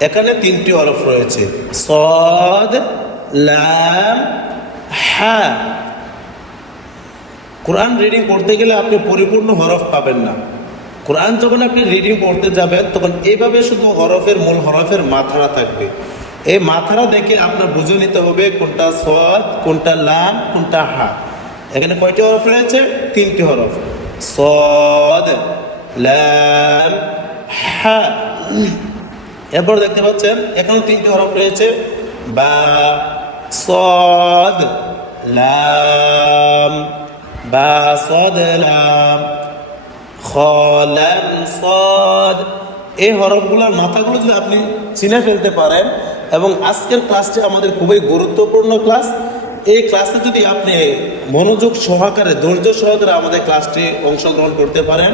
এখানে তিনটি হরফ রয়েছে। সদ, লাম, হা। কোরআন রিডিং পড়তে গেলে আপনি পরিপূর্ণ হরফ পাবেন না। কোরআন যখন আপনি রিডিং পড়তে যাবেন, তখন এভাবে শুধু হরফের মূল হরফের মাথারা থাকবে। এই মাথারা দেখে আপনার বুঝে নিতে হবে কোনটা সদ, কোনটা লাম, কোনটা হা। এখানে কয়টি হরফ রয়েছে? তিনটি হরফ। সদ, লাম, হা। এরপর দেখতে পাচ্ছেন, এখানেও তিনটি হরফ রয়েছে। বা, সদ, লাম, বা, সদ, লাম খলাম সদ। এই হরফগুলোর মাথাগুলো যদি আপনি চিনে ফেলতে পারেন, এবং আজকের ক্লাসটি আমাদের খুবই গুরুত্বপূর্ণ ক্লাস, এই ক্লাসে যদি আপনি মনোযোগ সহকারে, ধৈর্য সহকারে আমাদের ক্লাসটি অংশগ্রহণ করতে পারেন,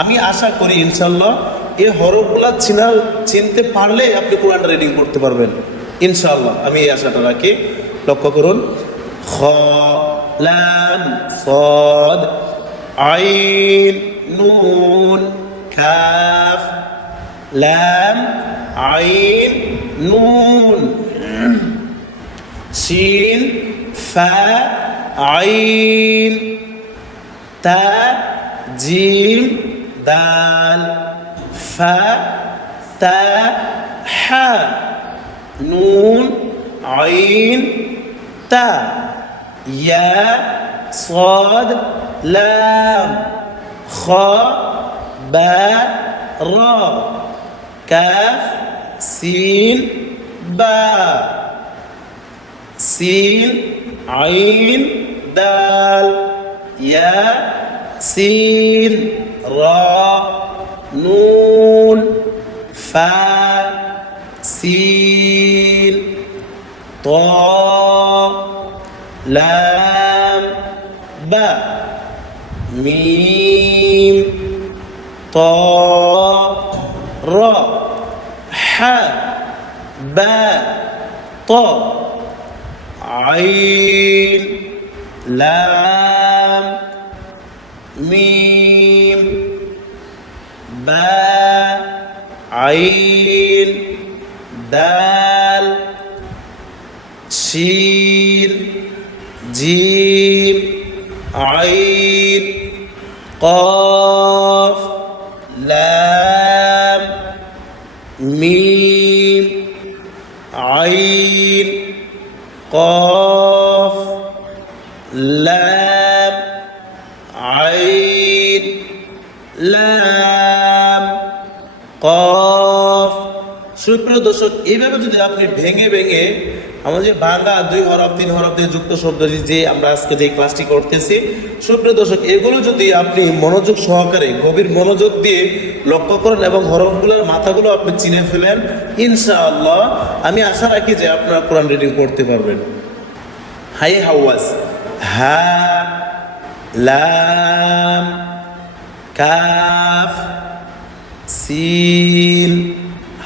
আমি আশা করি ইনশাল্লাহ এই হরফগুলা চিনা, চিনতে পারলে আপনি কোরআন রিডিং করতে পারবেন। ইনশাআল্লাহ, আমি এই আশাটা রাখি। লক্ষ্য করুন। খ লাম সদ, আইন, নুন, কাফ, লাম, আইন, নুন সিন ফা, আইন, তা, জিম, দাল। حاء نون عين تاء يا صاد لام. خ باء را كاف سين باء سين عين دال. يا سين را. نون فا سين طا لام با ميم طا را ح با طا عين لام عين دال شين جيم عين قاف لام ميم عين قاف لام عين لام قاف. সুপ্রিয় দর্শক, এইভাবে যদি আপনি ভেঙে ভেঙে আমাদের বাংলা দুই হরফ, তিন হরফ দিয়ে যুক্ত শব্দ যে আমরা আজকে যে ক্লাসটি করতেছি, সুপ্রিয় দর্শক, এগুলো যদি আপনি মনোযোগ সহকারে, গভীর মনোযোগ দিয়ে লক্ষ্য করেন এবং হরফগুলোর মাথাগুলো আপনি চিনে ফেলেন, ইনশাআল্লাহ, আমি আশা রাখি যে আপনারা কোরআন রিডিং করতে পারবেন। হাই হাওয়াজ, হা, লাম, কাফ সিন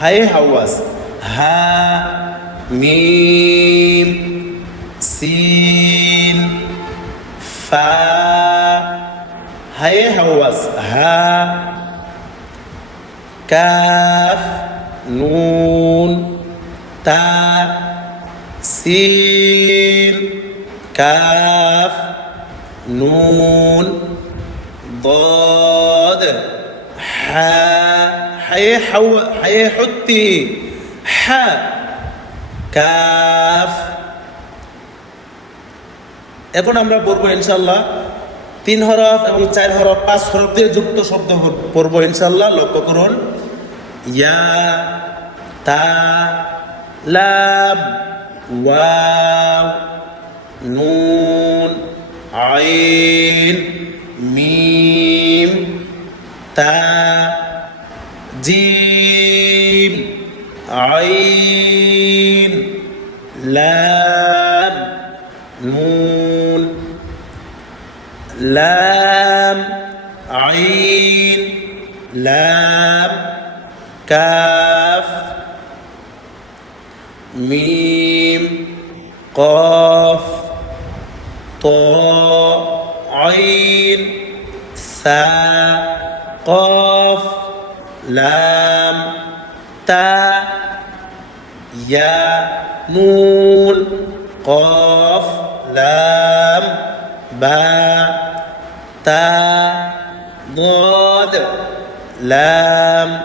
هاي حواس. ها ميم سين فا. هاي حواس. ها كاف نون تا سين كاف نون ضاد حا হায়ে কাফ। এখন আমরা পড়ব ইনশাল্লাহ তিন হরফ এবং চার হরফ, পাঁচ হরফ দিয়ে যুক্ত শব্দ পড়ব ইনশাল্লাহ লক্ষ্য করুন। ইয়া, তা, লাম, ওয়াও, নুন, আইন, মিম, তা। عين لام نون لام عين لام كاف ميم قاف طاء عين ثاء قاف لام. تا يا نون قاف لام با تا ضاد لام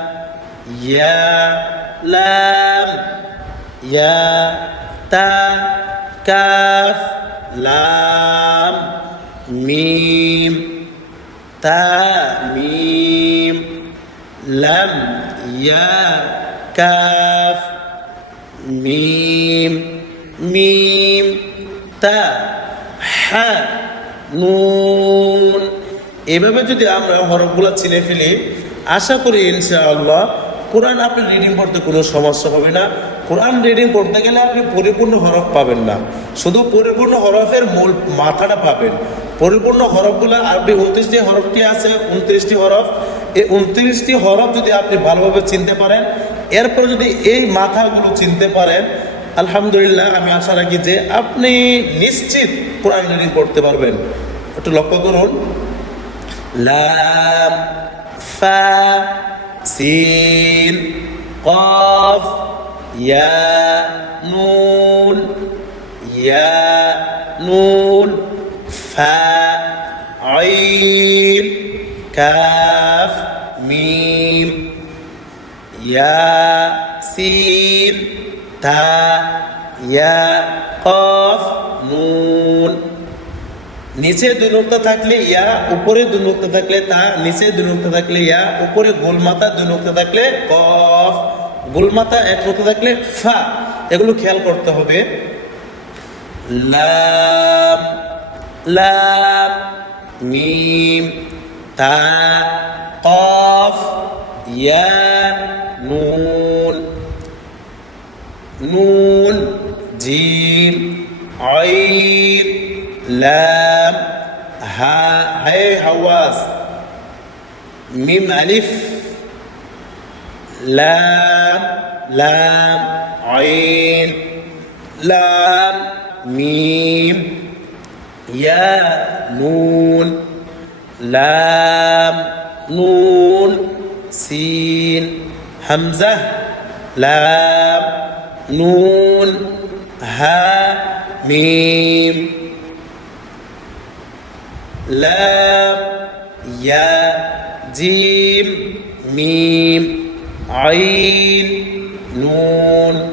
يا لام يا تا كاف لام ميم تاء ميم لم يا كاف মিম মিম তা হা নুন এভাবে যদি আমরা হরফগুলো চিনে ফেলি আশা করি ইনশাআল্লাহ কোরআন আপনি রিডিং করতে কোনো সমস্যা হবে না কোরআন রিডিং করতে গেলে আপনি পরিপূর্ণ হরফ পাবেন না। শুধু পরিপূর্ণ হরফের মূল মাথাটা পাবেন। পরিপূর্ণ হরফগুলো আপনি উনত্রিশটি হরফটি আছে, উনত্রিশটি হরফ। এই উনত্রিশটি হরফ যদি আপনি ভালোভাবে চিনতে পারেন, এরপর যদি এই মাথাগুলো চিনতে পারেন, আলহামদুলিল্লাহ, আমি আশা রাখি যে আপনি নিশ্চিত কোরআন রিডিং করতে পারবেন। একটু লক্ষ্য করুন। লাম, ফা সিন কফ ইয়া নুন ইয়া নুন ফা আইন কাফ মিম ইয়াসিন তা ইয়া কফ নুন নিচে দুই নোক্তা থাকলে ইয়া, উপরে দুই নোক্তা থাকলে তা, নিচে দুই নোক্তা থাকলে ইয়া, উপরে গোলমাতা দুই নোক্তা থাকলে কফ। গোলমাতা এক নোক্তা থাকলে ফা, এগুলো খেয়াল করতে হবে। লাম লাম, মিম, তা, কফ, ইয়া, নুন নুন জিম আইন, লাম, হা, হে হাওয়াস, মিম, আলিফ। لام لام عين لام ميم يا نون لام نون سين همزة لام نون ها ميم لام يا جيم ميم. عين نون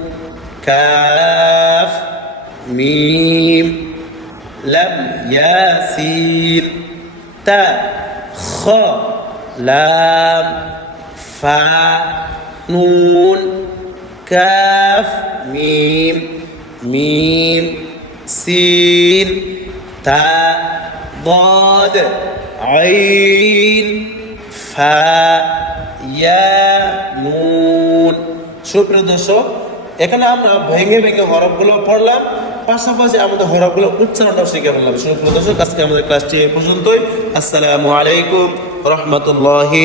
كاف ميم لم ياسين تا خ لام فا نون كاف ميم ميم سين تا ضاد عين فا يا নুন সুপ্রিয় দর্শক, এখানে আমরা ভেঙে ভেঙে হরফগুলো পড়লাম, পাশাপাশি আমাদের হরফগুলো উচ্চারণটাও শিখে ফেললাম। সুপ্রিয় দর্শক, আজকে আমাদের ক্লাসটি এই পর্যন্তই। আসসালামু আলাইকুম রহমতুল্লাহি